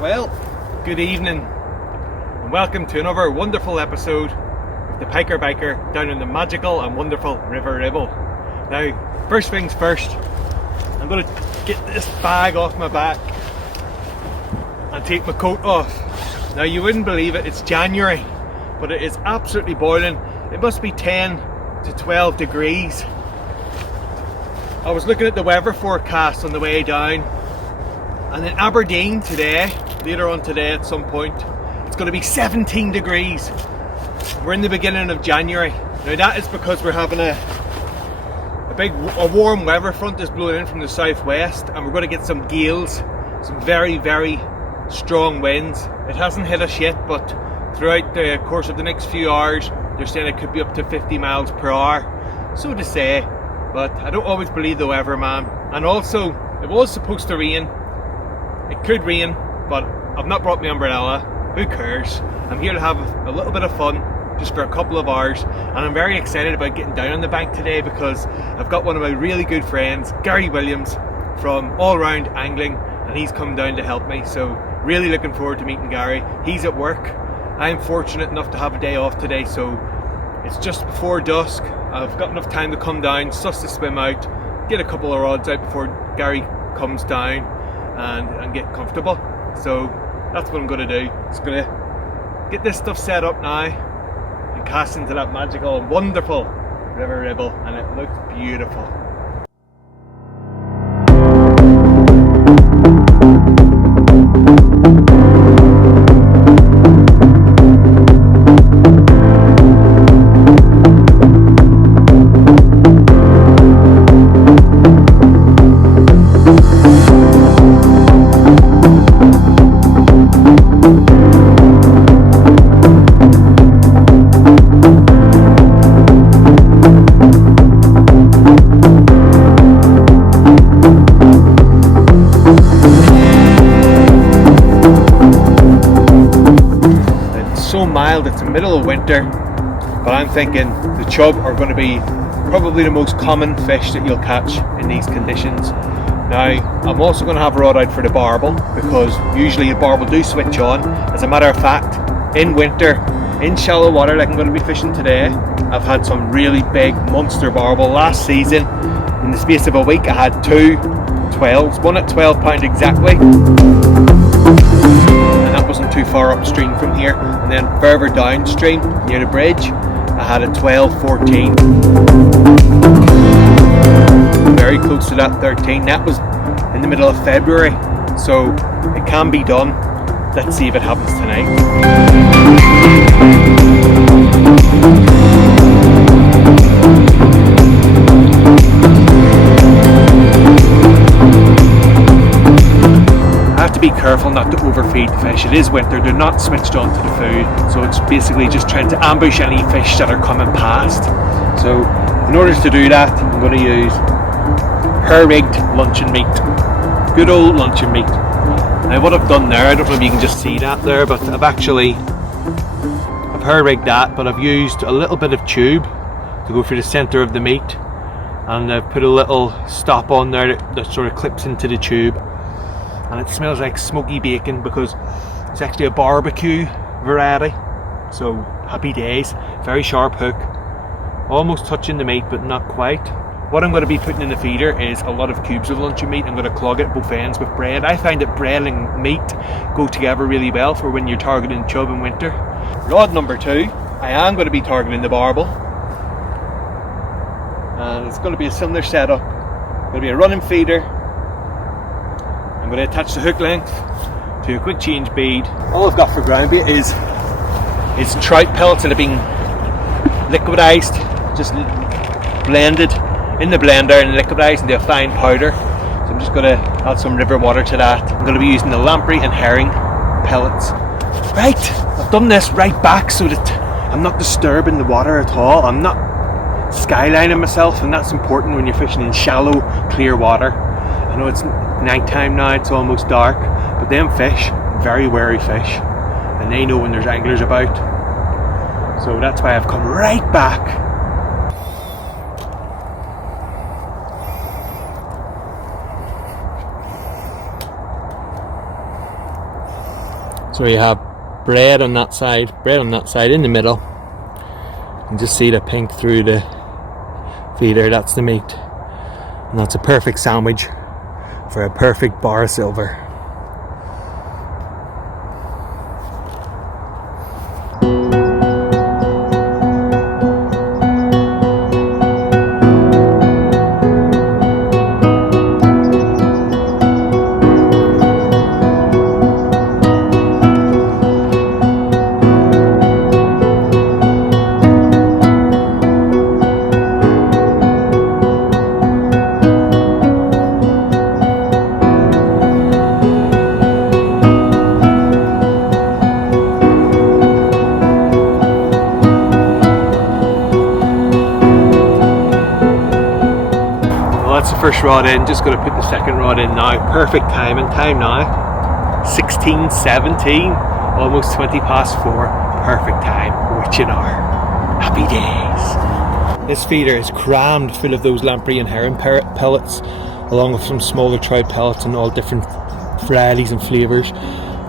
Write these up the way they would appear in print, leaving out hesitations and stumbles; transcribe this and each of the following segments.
Well, good evening and welcome to another wonderful episode of the Piker Biker down in the magical and wonderful River Ribble. Now, first things first, I'm going to get this bag off my back and take my coat off. Now, you wouldn't believe it, it's January, but it is absolutely boiling. It must be 10 to 12 degrees. I was looking at the weather forecast on the way down, and in Aberdeen today, later on today at some point, it's going to be 17 degrees. We're in the beginning of January. Now that is because we're having a warm weather front is blowing in from the southwest, and we're going to get some gales, some very, very strong winds. It hasn't hit us yet, but throughout the course of the next few hours, they're saying it could be up to 50 miles per hour. So to say, but I don't always believe the weather, man. And also, it was supposed to rain. It could rain, but I've not brought my umbrella. Who cares? I'm here to have a little bit of fun, just for a couple of hours, and I'm very excited about getting down on the bank today because I've got one of my really good friends, Gary Williams, from All Round Angling, and he's come down to help me. So really looking forward to meeting Gary. He's at work. I'm fortunate enough to have a day off today, so it's just before dusk. I've got enough time to come down, suss the swim out, get a couple of rods out before Gary comes down and get comfortable. So that's what I'm going to do. Just going to get this stuff set up now and cast into that magical and wonderful River Ribble, and it looks beautiful. It's the middle of winter, but I'm thinking the chub are going to be probably the most common fish that you'll catch in these conditions. Now, I'm also going to have a rod out for the barbel, because usually the barbel do switch on. As a matter of fact, in winter, in shallow water like I'm going to be fishing today, I've had some really big monster barbel. Last season, in the space of a week, I had two 12s, one at 12 pound exactly. Wasn't too far upstream from here, and then further downstream near the bridge I had a 12-14, very close to that 13. That was in the middle of February, so it can be done. Let's see if it happens tonight. To be careful not to overfeed the fish. It is winter, they're not switched on to the food, so it's basically just trying to ambush any fish that are coming past. So in order to do that, I'm going to use hair-rigged luncheon meat, good old luncheon meat. Now what I've done there, I don't know if you can just see that there, but I've hair-rigged that, but I've used a little bit of tube to go through the centre of the meat, and I've put a little stop on there that sort of clips into the tube. And it smells like smoky bacon because it's actually a barbecue variety. So happy days. Very sharp hook, almost touching the meat but not quite. What I'm going to be putting in the feeder is a lot of cubes of luncheon meat. I'm going to clog it both ends with bread. I find that bread and meat go together really well for when you're targeting chub in winter. Rod number 2, I am going to be targeting the barbel, and it's going to be a similar setup. It's going to be a running feeder. I'm going to attach the hook length to a quick change bead. All I've got for ground bait is trout pellets that have been liquidized, just blended in the blender and liquidized into a fine powder. So I'm just going to add some river water to that. I'm going to be using the lamprey and herring pellets. Right, I've done this right back so that I'm not disturbing the water at all. I'm not skylining myself, and that's important when you're fishing in shallow, clear water. I know it's night time now, it's almost dark, but them fish, very wary fish, and they know when there's anglers about. So that's why I've come right back. So you have bread on that side in the middle. You can just see the pink through the feeder, that's the meat. And that's a perfect sandwich for a perfect bar of silver. That's the first rod in, just going to put the second rod in now. Perfect timing, time now 16:17, almost 20 past 4, perfect time, witching hour, happy days. This feeder is crammed full of those lamprey and heron pellets, along with some smaller trout pellets and all different varieties and flavours,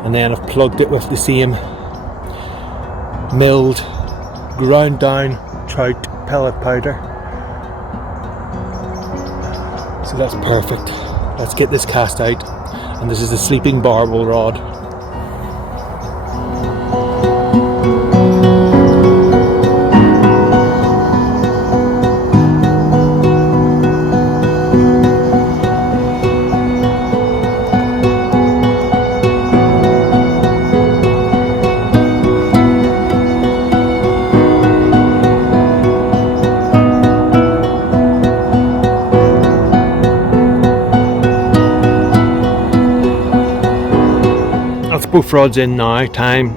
and then I've plugged it with the same milled, ground down trout pellet powder. So that's perfect. Let's get this cast out. And this is the sleeping barbel rod. Both rods in now, time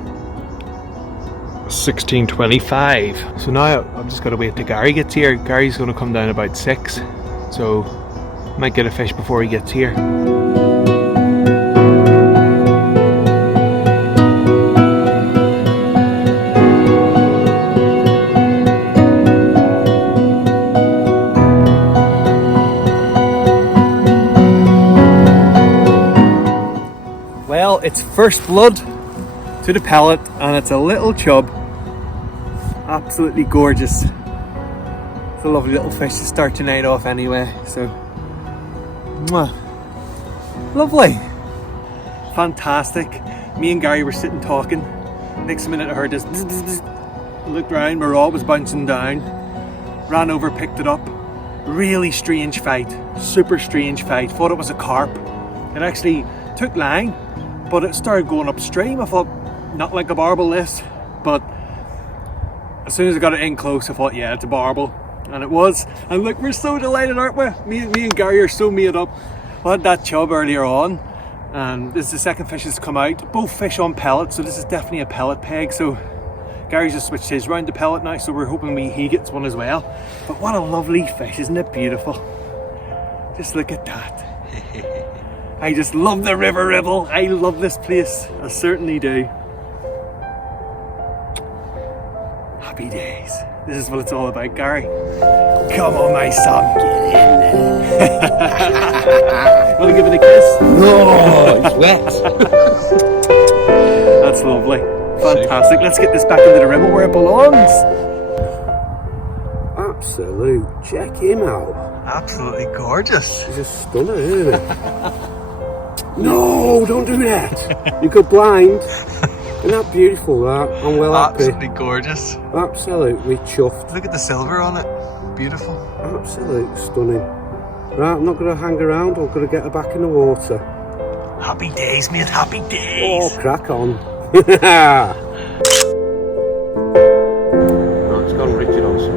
16:25. So now I've just got to wait till Gary gets here. Gary's going to come down about 6, so might get a fish before he gets here. Well, it's first blood to the pellet, and it's a little chub. Absolutely gorgeous. It's a lovely little fish to start tonight off anyway, so mwah. Lovely. Fantastic. Me and Gary were sitting talking. Next minute I heard this bzz, bzz, bzz. Looked round, my rod was bouncing down. Ran over, picked it up. Really strange fight. Super strange fight. Thought it was a carp. It actually took line, but it started going upstream. I thought, not like a barbel this, but as soon as I got it in close, I thought, yeah, it's a barbel. And it was. And look, we're so delighted, aren't we? Me and Gary are so made up. I had that chub earlier on, and this is the second fish that's come out. Both fish on pellet, so this is definitely a pellet peg. So Gary's just switched his round to pellet now, so we're hoping he gets one as well. But what a lovely fish, isn't it beautiful? Just look at that. I just love the River Ribble. I love this place. I certainly do. Happy days. This is what it's all about, Gary. Come on, my son. Get in there. Want to give it a kiss? No, it's wet. That's lovely. Fantastic. Let's get this back into the Ribble where it belongs. Absolute. Check him out. Absolutely gorgeous. He's a stunner, isn't he? No, don't do that. You go blind. Isn't that beautiful, that? I'm well happy. Absolutely gorgeous. Absolutely chuffed. Look at the silver on it. Beautiful. Absolutely stunning. Right, I'm not going to hang around. I'm going to get her back in the water. Happy days, mate. Happy days. Oh, crack on. No, it's gone Richard also.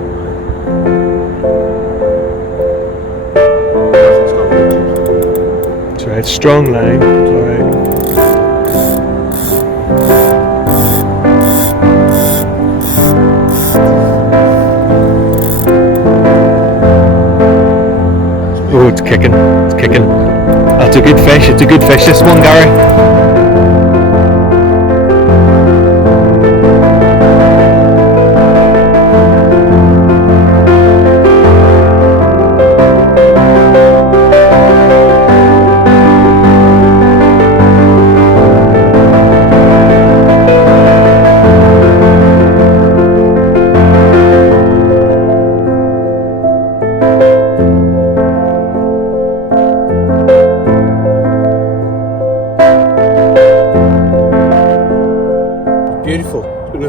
It's alright, strong line. It's alright. Oh, it's kicking. It's kicking. That's a good fish. It's a good fish, this one, Gary.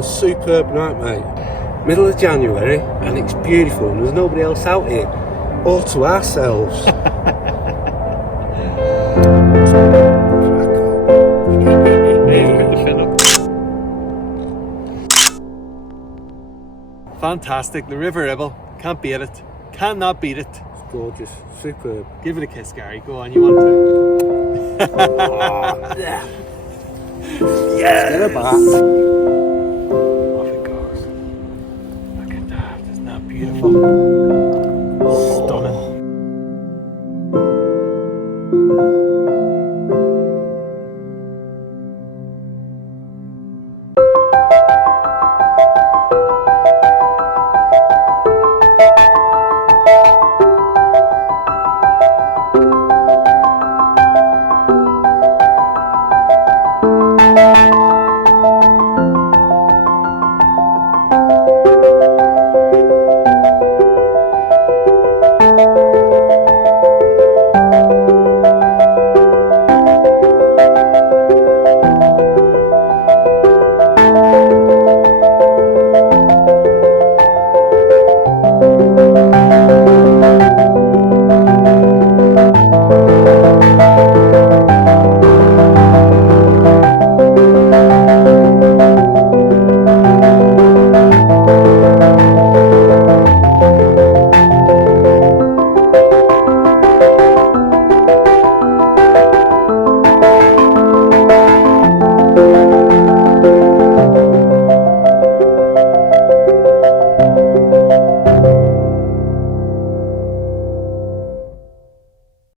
superb night, mate. Middle of January, and it's beautiful, and there's nobody else out here, all to ourselves. Fantastic, the River Ribble. Can't beat it. Cannot beat it. It's gorgeous, superb. Give it a kiss, Gary. Go on, you want to. Yeah. Yes! Get her back. Off it goes. Look at that. Isn't that beautiful? Stunning.